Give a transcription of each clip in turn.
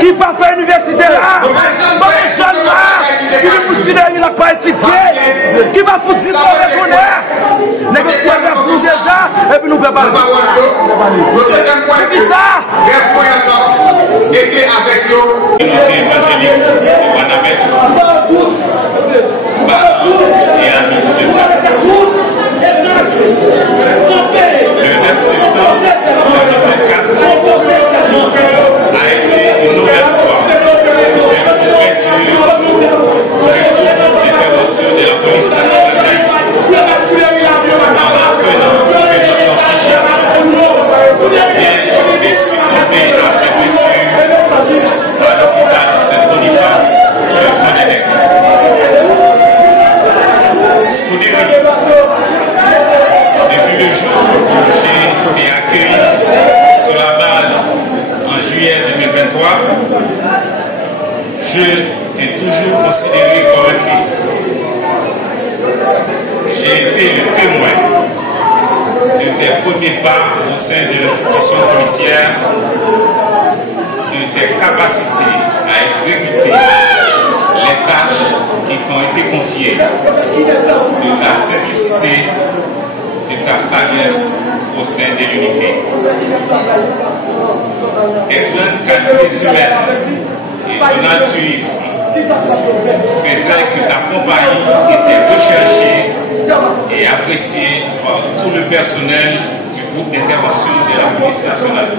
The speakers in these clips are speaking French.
Qui pas fait l'université là, qui va foutre du bonheur, négocier avec nous déjà, et puis nous préparer. C'est ça. Était avec nous. Évangélique de Wanabet, et amis de frères. Le 9 septembre 2024 a été une nouvelle fois une ouverture pour le groupe d'intervention de la police nationale d'Haïti. En apprenant que notre enfant Charles vient de succomber à ses blessures à l'hôpital Saint-Boniface de Fonenec. Depuis le jour où j'ai été accueilli sur la base en juillet 2023, je t'ai toujours considéré comme un fils. J'ai été le témoin de tes premiers pas au sein de l'institution policière, de tes capacités à exécuter les tâches qui t'ont été confiées, de ta simplicité, de ta sagesse au sein de l'unité. Tes grandes qualités humaines et ton altruisme faisaient que ta compagnie était recherchée et appréciée par tout le personnel du groupe d'intervention de la police nationale.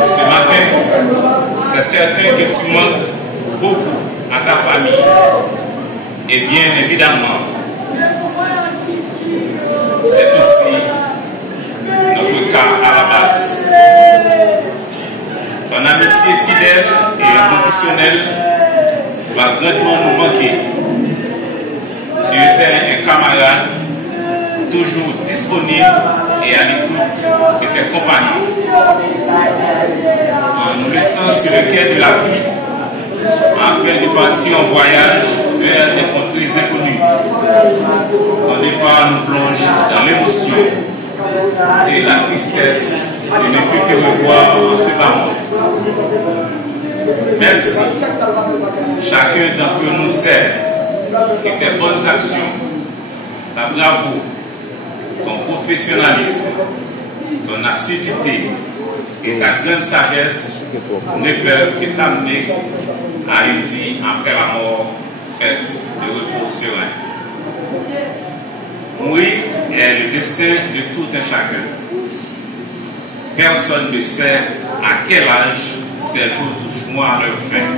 Ce matin, c'est certain que tu manques beaucoup à ta famille et bien évidemment, c'est aussi notre cas à la base. Ton amitié fidèle et inconditionnelle va grandement nous manquer. Tu étais un camarade toujours disponible et à l'écoute de tes compagnons. En nous laissant sur le quai de la vie, afin de partir en voyage vers des contrées inconnues. Ton départ nous plonge dans l'émotion et la tristesse de ne plus te revoir en ce bas monde. Même si chacun d'entre nous sait que tes bonnes actions, ta bravoure, ton professionnalisme, ton assiduité et ta grande sagesse ne peuvent que t'amener à une vie après la mort faite de repos serein. Mourir est le destin de tout un chacun. Personne ne sait à quel âge ces jours touchent à leur fin.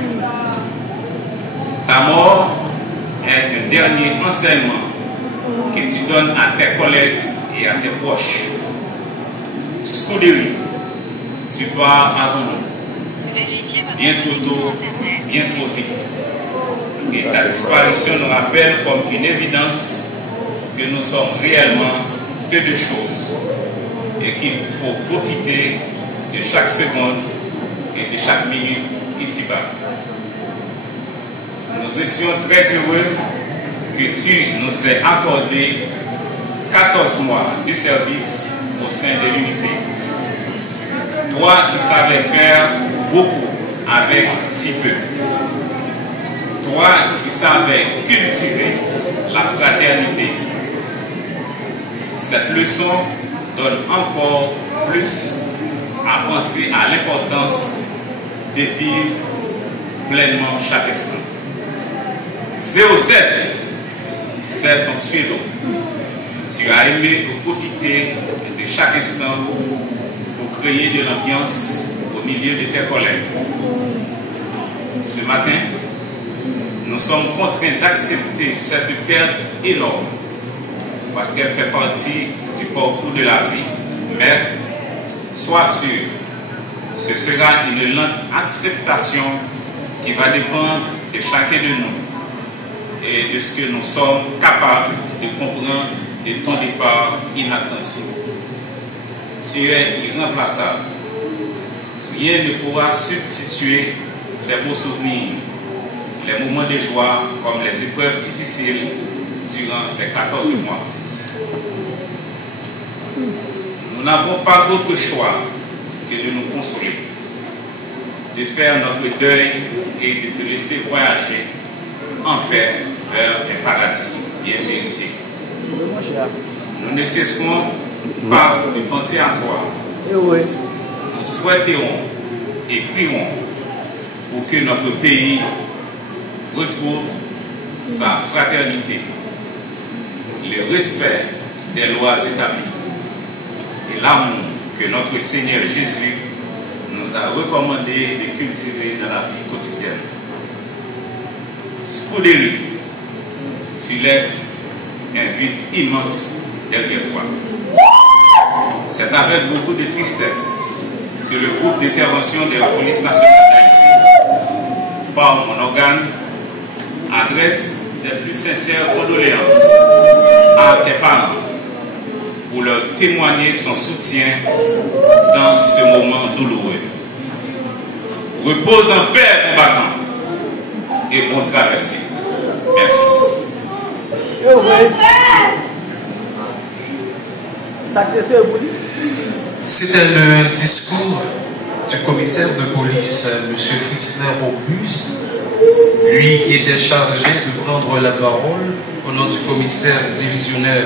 Ta mort est un dernier enseignement que tu donnes à tes collègues et à tes proches. Scuderi, tu pars avant nous. Bien trop tôt, bien trop vite. Et ta disparition nous rappelle comme une évidence que nous sommes réellement peu de choses et qu'il faut profiter de chaque seconde et de chaque minute ici-bas. Nous étions très heureux que tu nous aies accordé 14 mois de service au sein de l'unité. Toi qui savais faire beaucoup avec si peu. Toi qui savais cultiver la fraternité. Cette leçon donne encore plus à penser à l'importance de vivre pleinement chaque instant. 07, c'est ton pseudo. Tu as aimé profiter de chaque instant pour créer de l'ambiance au milieu de tes collègues. Ce matin, nous sommes contraints d'accepter cette perte énorme parce qu'elle fait partie du parcours de la vie. Mais sois sûr, ce sera une lente acceptation qui va dépendre de chacun de nous et de ce que nous sommes capables de comprendre de ton départ inattendu. Tu es irremplaçable. Rien ne pourra substituer tes beaux souvenirs, les moments de joie comme les épreuves difficiles durant ces 14 mois. Nous n'avons pas d'autre choix que de nous consoler, de faire notre deuil et de te laisser voyager en paix vers un paradis bien mérité. Nous ne cesserons pas de penser à toi. Nous souhaiterons et prierons pour que notre pays retrouve sa fraternité, le respect des lois établies et l'amour que notre Seigneur Jésus nous a recommandé de cultiver dans la vie quotidienne. Scuderi, tu laisses un vide immense derrière toi. C'est avec beaucoup de tristesse que le groupe d'intervention de la police nationale d'Haïti, par mon organe, adresse ses plus sincères condoléances à tes parents pour leur témoigner son soutien dans ce moment douloureux. Repose en paix, combattant, et bon traversée. Merci. C'était le discours du commissaire de police, M. Fritzler Auguste, lui qui était chargé de prendre la parole au nom du commissaire divisionnaire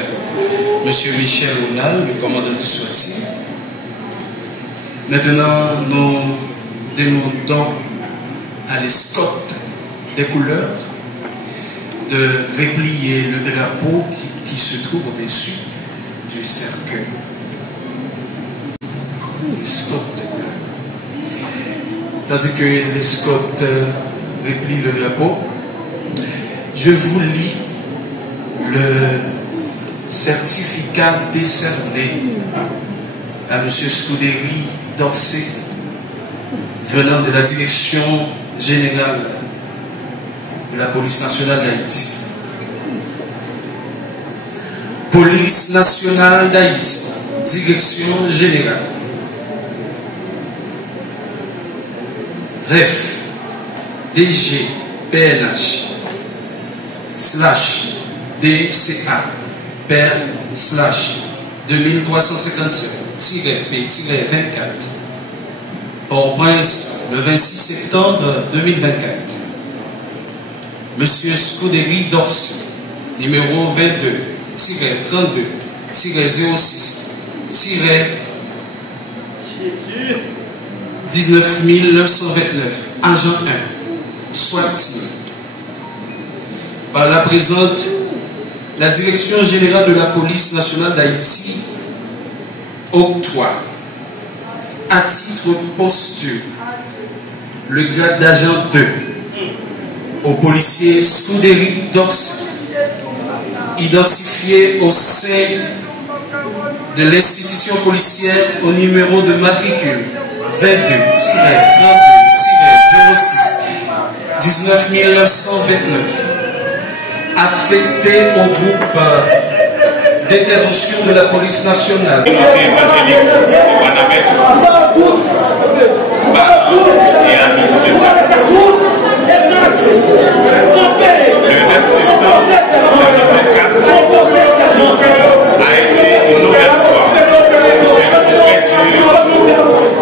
M. Michel Ounal, le commandant du sortie. Maintenant, nous demandons à l'escorte des couleurs de replier le drapeau qui se trouve au-dessus du cercueil. L'escorte des couleurs. Tandis que l'escorte replie le drapeau, je vous lis le certificat décerné à M. Scuderi d'Orsay, venant de la direction générale de la police nationale d'Haïti. Police nationale d'Haïti, direction générale. Ref, DG, PNH, / DCA, per / 2357-P-24. Port-au-Prince, le 26 septembre 2024. Monsieur Scuderi d'Orsay, numéro 22-32-06 19929, agent 1, soit par la présente la Direction générale de la police nationale d'Haïti octroie à titre posthume le grade d'agent 2 au policier Scouderi Dox, identifié au sein de l'institution policière au numéro de matricule 22-32-06-19 affecté au groupe d'intervention de la police nationale. Communauté évangélique de Wanabet, et amis de Dieu. Le 9 septembre 2024 a été une nouvelle fois un contre-Dieu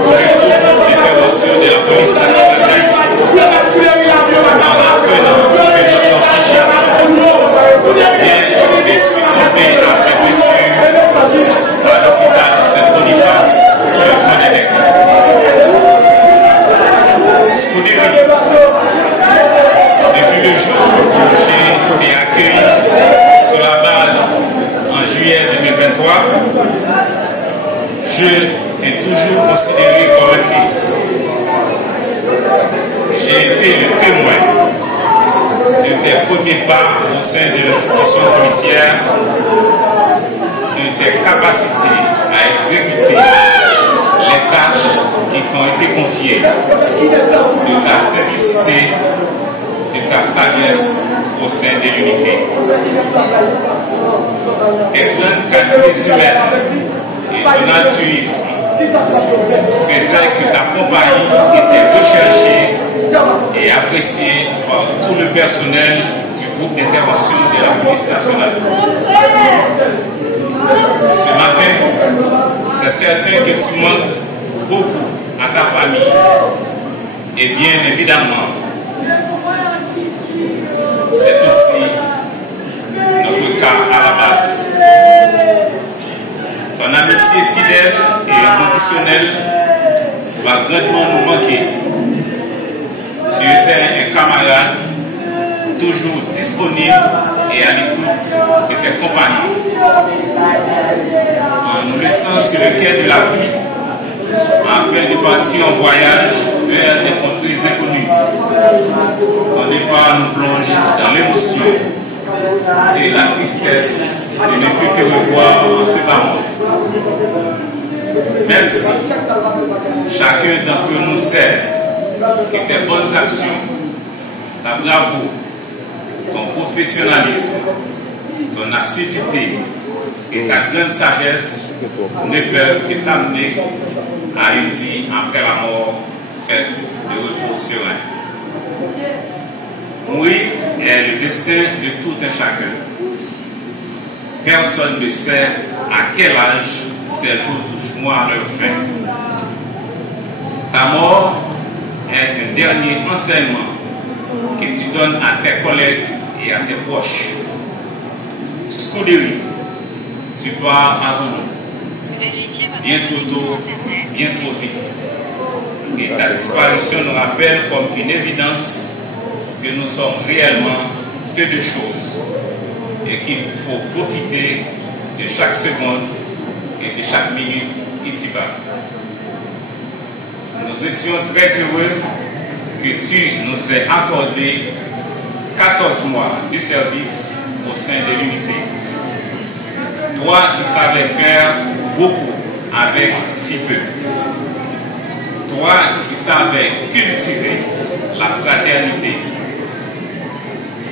pour le groupe d'intervention de la police nationale d'Haïti. En apprenant que notre enfant chéri vient de succomber à ses blessures à l'hôpital Saint-Boniface de Fonenec. Scouderi, depuis le jour où j'ai été accueilli sur la base en juillet 2023, je t'ai toujours considéré comme un fils. J'ai été le témoin de tes premiers pas au sein de l'institution policière, de tes capacités à exécuter les tâches qui t'ont été confiées, de ta simplicité, de ta sagesse au sein de l'unité. Tes grandes qualités humaines et ton altruisme faisaient que ta compagnie était recherchée et appréciée par tout le personnel du groupe d'intervention de la police nationale. Ce matin, c'est certain que tu manques beaucoup à ta famille et bien évidemment, c'est aussi notre cas à la base. Ton amitié fidèle et inconditionnelle va grandement nous manquer. Tu étais un camarade toujours disponible et à l'écoute de tes compagnons. En nous laissant sur le quai de la vie, afin de partir en voyage vers des contrées inconnues. Ton départ nous plonge dans l'émotion et la tristesse de ne plus te revoir en ce bas monde. Même si chacun d'entre nous sait que tes bonnes actions, ta bravoure, ton professionnalisme, ton assiduité et ta grande sagesse ne peuvent que t'amener à une vie après la mort faite de repos serein. Mourir est le destin de tout un chacun. Personne ne sait à quel âge ces jours toucheront à leur fin. Ta mort est un dernier enseignement que tu donnes à tes collègues et à tes proches. Scouderi, tu pars avant nous. Bien trop tôt, bien trop vite. Et ta disparition nous rappelle comme une évidence que nous sommes réellement que de choses et qu'il faut profiter de chaque seconde et de chaque minute ici-bas. Nous étions très heureux que tu nous aies accordé 14 mois de service au sein de l'unité. Toi qui savais faire beaucoup avec si peu. Toi qui savais cultiver la fraternité.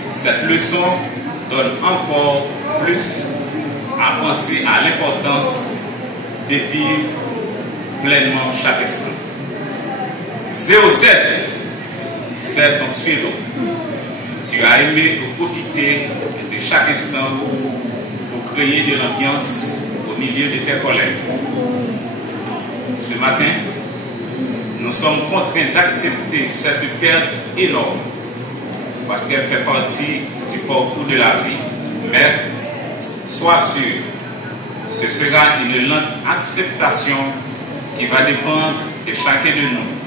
Cette leçon donne encore plus à penser à l'importance de vivre pleinement chaque instant. 07, c'est ton pseudo. Tu as aimé profiter de chaque instant pour créer de l'ambiance au milieu de tes collègues. Ce matin, nous sommes contraints d'accepter cette perte énorme parce qu'elle fait partie du parcours de la vie. Mais sois sûr, ce sera une lente acceptation qui va dépendre de chacun de nous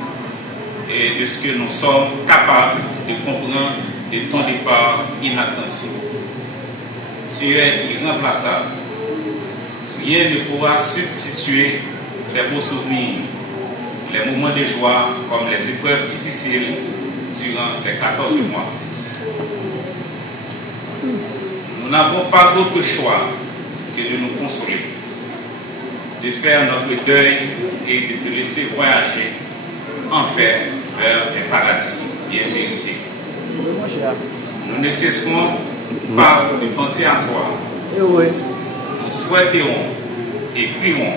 et de ce que nous sommes capables de comprendre de ton départ inattendu. tu es irremplaçable. Rien ne pourra substituer tes beaux souvenirs, les moments de joie comme les épreuves difficiles durant ces 14 mois. Nous n'avons pas d'autre choix que de nous consoler, de faire notre deuil et de te laisser voyager en paix vers un paradis bien mérité. Nous ne cesserons pas de penser à toi. Nous souhaiterons et prierons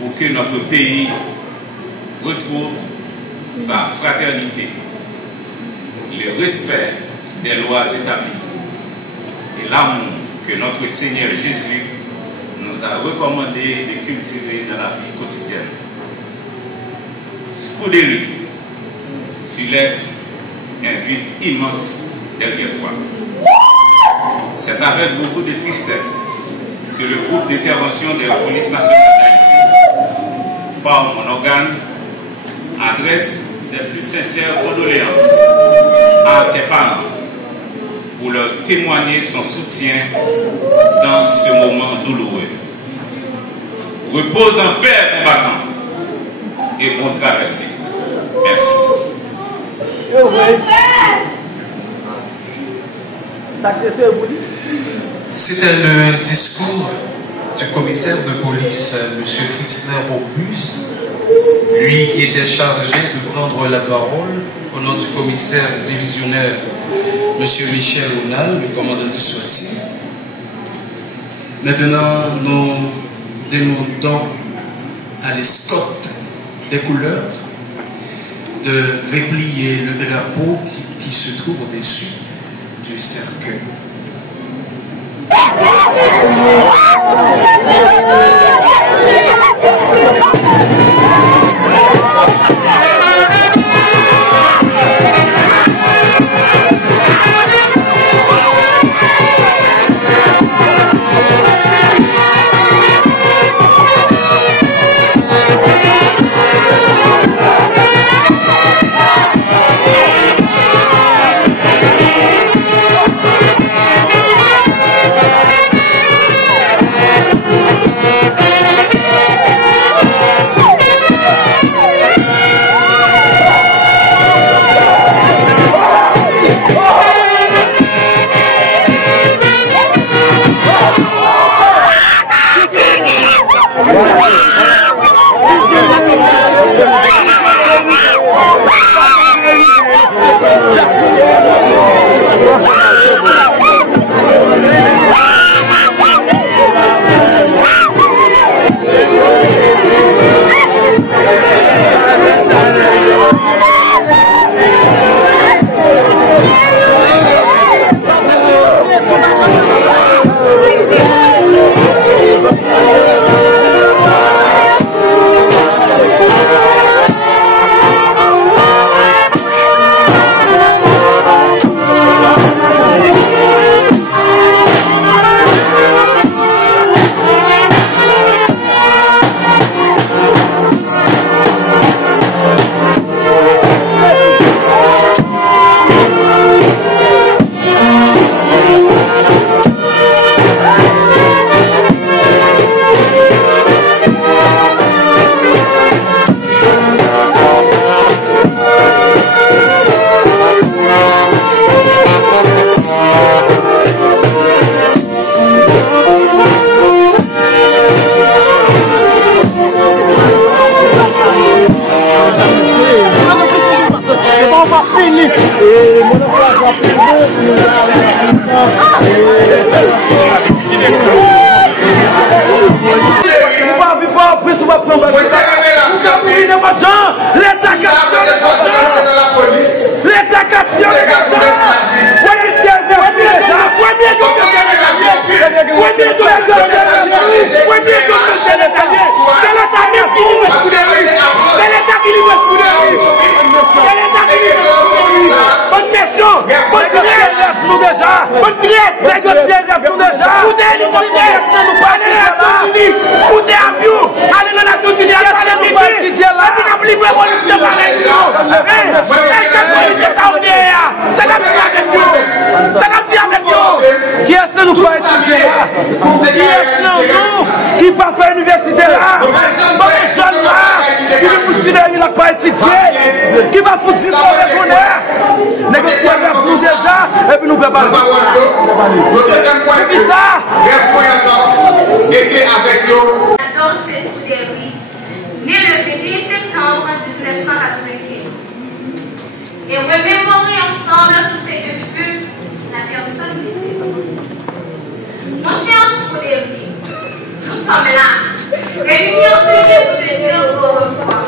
pour que notre pays retrouve sa fraternité, le respect des lois établies et l'amour que notre Seigneur Jésus nous a recommandé de cultiver dans la vie quotidienne. Scuderie, tu laisses un vide immense derrière toi. C'est avec beaucoup de tristesse que le groupe d'intervention de la police nationale d'Haïti, par mon organe, adresse ses plus sincères condoléances à tes parents pour leur témoigner son soutien dans ce moment douloureux. Repose en paix, combattant, et bon traversée. Merci. C'était le discours du commissaire de police, M. Fritzner Auguste, lui qui était chargé de prendre la parole au nom du commissaire divisionnaire, M. Michel Ounal, le commandant du sortie. Maintenant, nous demandons à l'escorte des couleurs de replier le drapeau qui se trouve au-dessus du cercueil. Qui est-ce que nous pouvons qui va foutre du retourner. Négocier avec nous déjà, et puis nous préparer. Le deuxième point, c'est ça. Était avec eux. Adolphe Souderi, né le 1er septembre 1995. Et remémorer ensemble tout ce que fut la personne décédée. Mon cher Souderi, nous sommes là, réunis aujourd'hui pour te dire au revoir.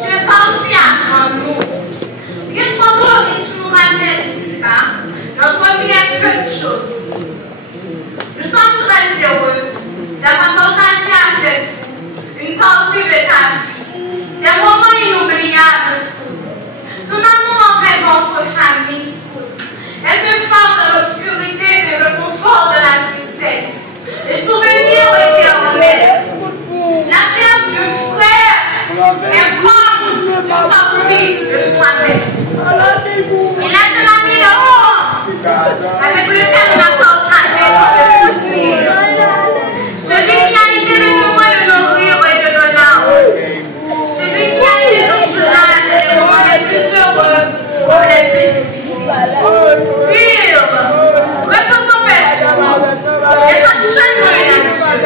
Tu es parti avant nous. Bien trop tôt, et tu nous rappelles ici bas, notre vie est peu de choses. Nous sommes très heureux d'avoir partagé avec vous une partie de ta vie, des moments inoubliables, Scout. Nous n'avons envers votre famille, Scout. Elle te forme dans l'obscurité et le confort de la tristesse. Les souvenirs éternels. La perte de frère est comme une partie de soi-même. Il a de la mélange avec lequel on a partagé notre souvenir. Celui qui a été le témoin de nos rires et de nos larmes. Celui qui a été le journal des moments les plus heureux comme les plus difficiles. Dire, reposons personne, n'est pas seulement une habitude.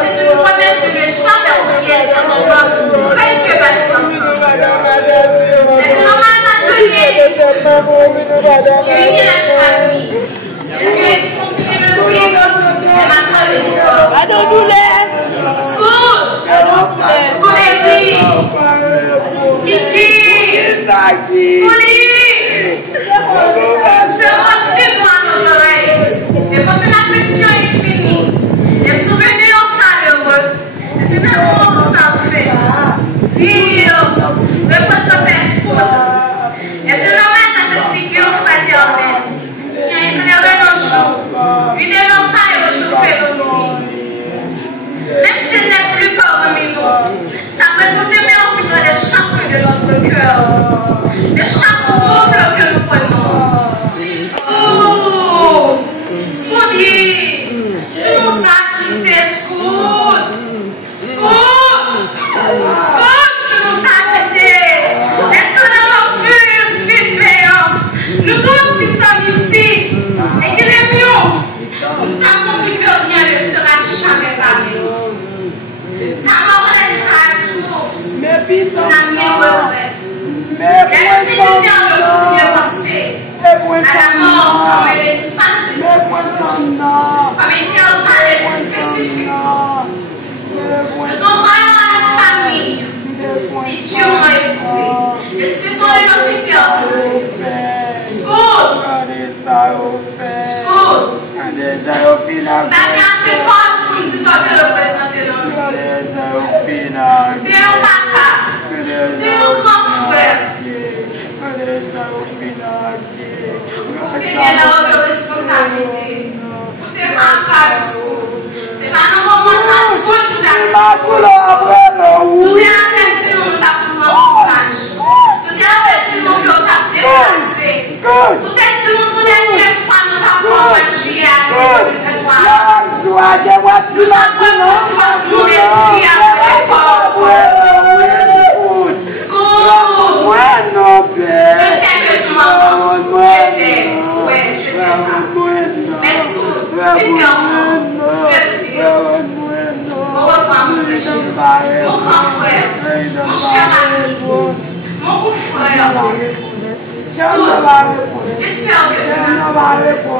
C'est une promesse de ne jamais oublier ce moment précieux passé ensemble. C'est un hommage à ce lien qui unit la famille. Et lui est confié le vivre et maintenant le corps. Scout et vie. Kiki. Souli. Je refuse à nos oreilles. Et comme une affection infinie, des souvenirs chaleureux, et puis un monde sans fin. Dire, le Père Scout. Et de l'hommage à cette figure fraternelle qui a éclairé nos jours, une élampade et réchauffé nos nuits. Même s'il n'est plus parmi nous, sa présence est mélangée dans les chakras de notre cœur, les chaque souffle que nous prenons. Scout, tu nous as quittés, Scout. Tu nous as quittés. Et cela nous fut une fille payante. Nous tous qui sommes ici, et que les mieux, nous savons plus que rien ne sera jamais parlé. Ça nous restera à tous. La mémoire. Il y a une décision de continuer à penser à la mort comme l'espace de discussion, comme un intervalle spécifique. Nous envoyons à la famille, si Dieu m'a écouté, excusons-le nos sincères. Scout, bagarre c'est force pour nous dire que représenter nos vies. Viens au papa, viens au grand frère. Viens là de responsabilité. C'est pas grave, Scout. C'est pas nos moments sans Scout tout à l'heure. Souviens avec si on t'a pris mon courage. Souviens avec si on t'a déplacé. Souviens si on souviens que les femmes ont t'a pris en je sais que tu m'entends. Je sais. Ouais, je sais ça. Mais Scout, sincèrement, je vais te dire. Au revoir, mon péché. Mon grand frère. Mon cher ami. Mon beau frère. Scout, j'espère que tu m'as répondu. Regardez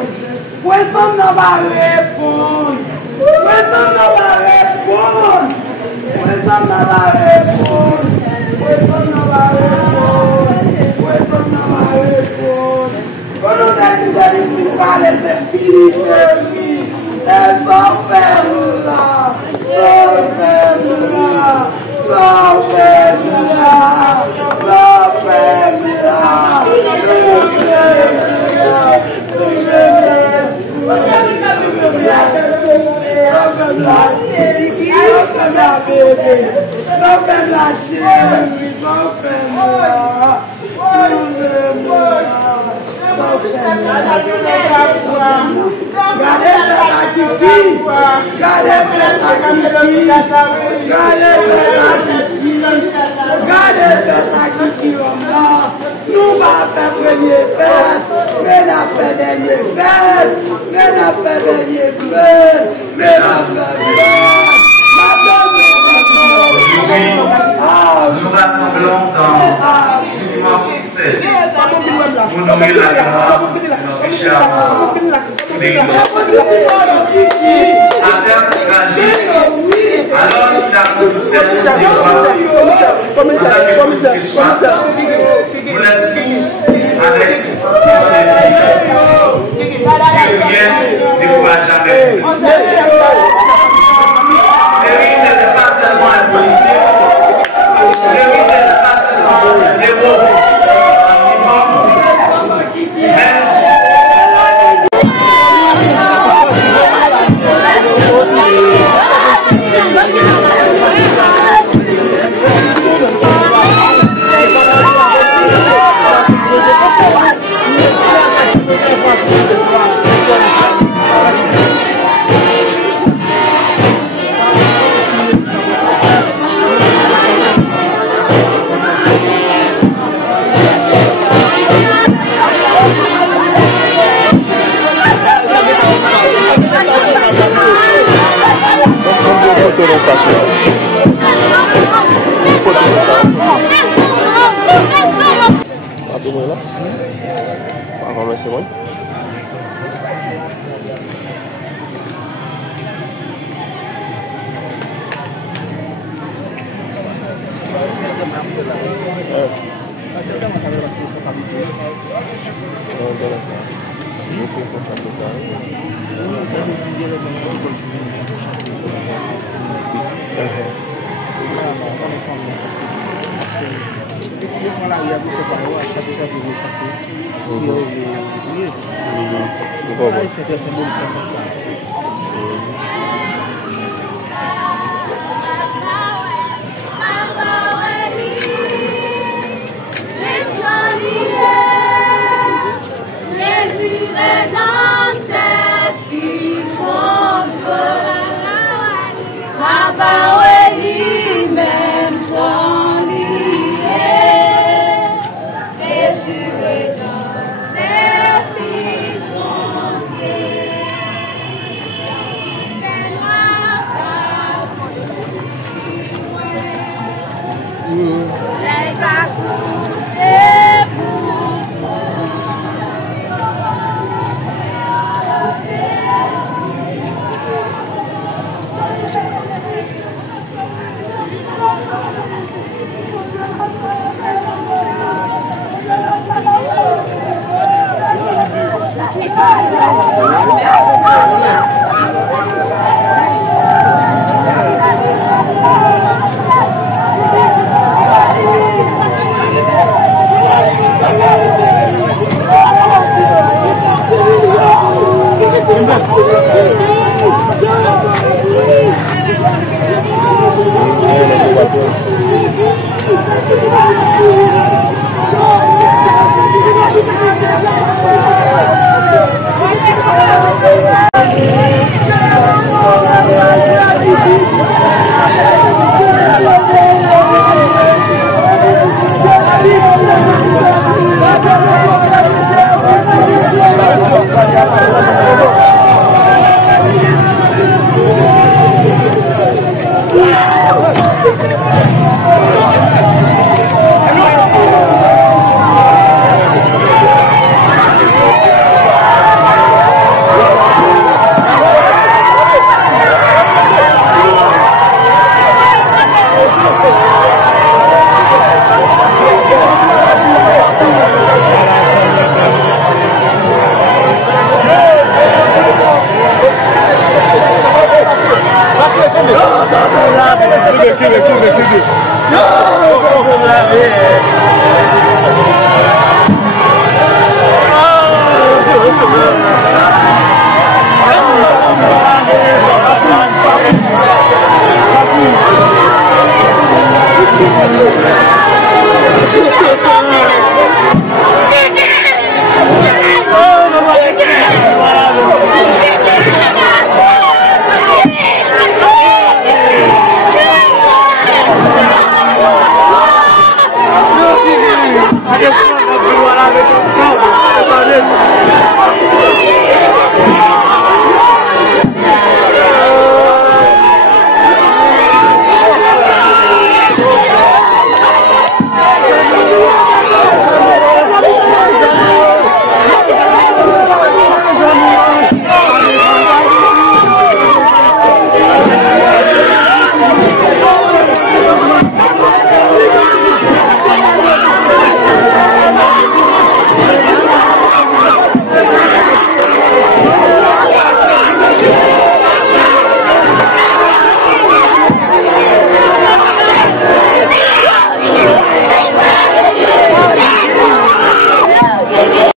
nous va faire premier fête, mais n'a fait dernier fête, mais n'a fait dernier fête, mais n'a fait fête. Aujourd'hui, nous rassemblons dans une immense succès pour nourrir la mémoire de Richard Séguin. À terme tragique, alors qu'il a connu cette histoire, nous laisse tous avec le sentiment de vie que rien ne pourra jamais n'est pas seulement un policier, n'est pas seulement un héros,